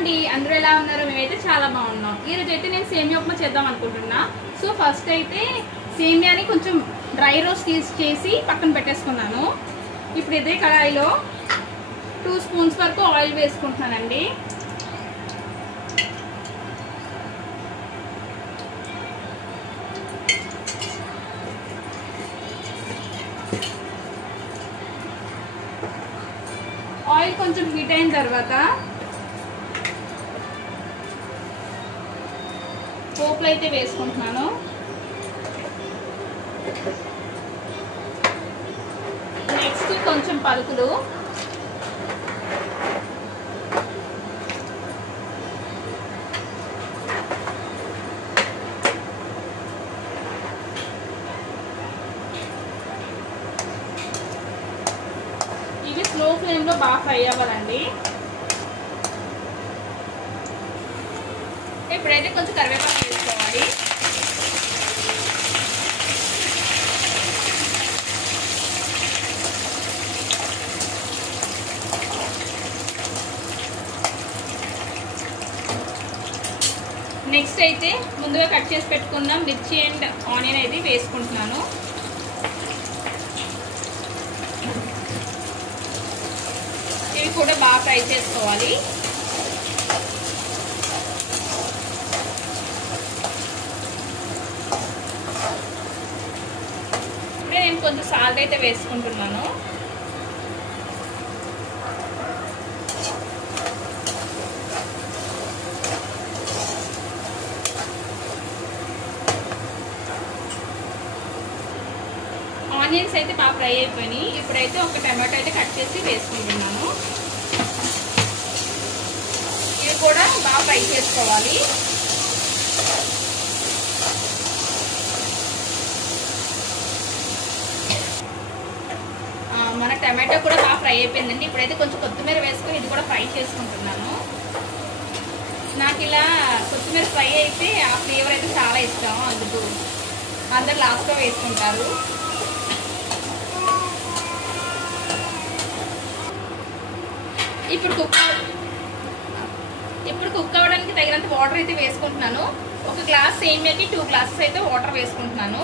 అండి, అందరూ ఎలా ఉన్నారు? మేమైతే చాలా బాగున్నాం. ఈరోజు అయితే నేను సేమియా ఉప్మా చేద్దాం అనుకుంటున్నా. సో ఫస్ట్ అయితే సేమియాని కొంచెం డ్రై రోస్ట్ చేసి పక్కన పెట్టేసుకున్నాను. ఇప్పుడు ఇదే కడాయిలో 2 స్పూన్స్ వరకు ఆయిల్ వేసుకుంటున్నానండి. ఆయిల్ కొంచెం హీట్ అయిన తర్వాత పోపులు అయితే వేసుకుంటున్నాను. నెక్స్ట్ కొంచెం పలుకులు, ఇవి స్లో ఫ్లేమ్ లో బాగా ఫ్రై అవ్వాలండి. ఇప్పుడైతే కొంచెం కరివేపాకు వేసుకోవాలి. నెక్స్ట్ అయితే ముందుగా కట్ చేసి పెట్టుకున్న మిర్చి అండ్ ఆనియన్ అయితే వేసుకుంటున్నాను. ఇవి కూడా బాగా ఫ్రై చేసుకోవాలి. ఇప్పుడే నేను కొంచెం సాల్ట్ అయితే వేసుకుంటున్నాను. ఆనియన్స్ అయితే బాగా ఫ్రై అయిపోయినాయి. ఇప్పుడైతే ఒక టమాటో అయితే కట్ చేసి వేసుకుంటున్నాను. ఇవి కూడా బాగా ఫ్రై చేసుకోవాలి. మన టమాటో కూడా బాగా ఫ్రై అయిపోయిందండి. ఇప్పుడైతే కొంచెం కొత్తిమీర వేసుకొని ఇది కూడా ఫ్రై చేసుకుంటున్నాను. నాకు ఇలా కొత్తిమీర ఫ్రై అయితే ఆ ఫ్లేవర్ అయితే చాలా ఇష్టం, అందుకు అందరు లాస్ట్లో వేసుకుంటారు. ఇప్పుడు కుక్ అవ్వడానికి తగినంత వాటర్ అయితే వేసుకుంటున్నాను. ఒక గ్లాస్ సేమియాకి 2 గ్లాసెస్ అయితే వాటర్ వేసుకుంటున్నాను.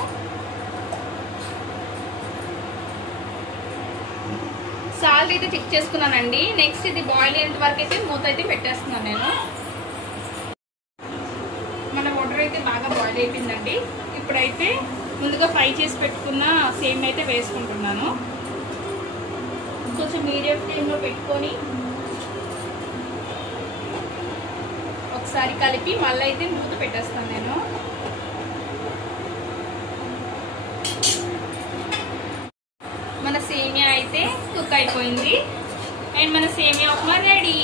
సాల్ట్ అయితే చెక్ చేసుకున్నానండి. నెక్స్ట్ ఇది బాయిల్ అయ్యేంత వరకు అయితే మూత అయితే పెట్టేస్తున్నాను నేను. మన వాటర్ అయితే బాగా బాయిల్ అయిపోయిందండి. ఇప్పుడైతే ముందుగా ఫ్రై చేసి పెట్టుకున్న సేమియా అయితే వేసుకుంటున్నాను. కొంచెం మీడియం ఫ్లేమ్లో పెట్టుకొని ఒకసారి కలిపి మళ్ళీ అయితే మూత పెట్టేస్తాను నేను. మన సేమియా అయితే కుక్ అయిపోయింది అండ్ మన సేమియా ఉప్మా రెడీ.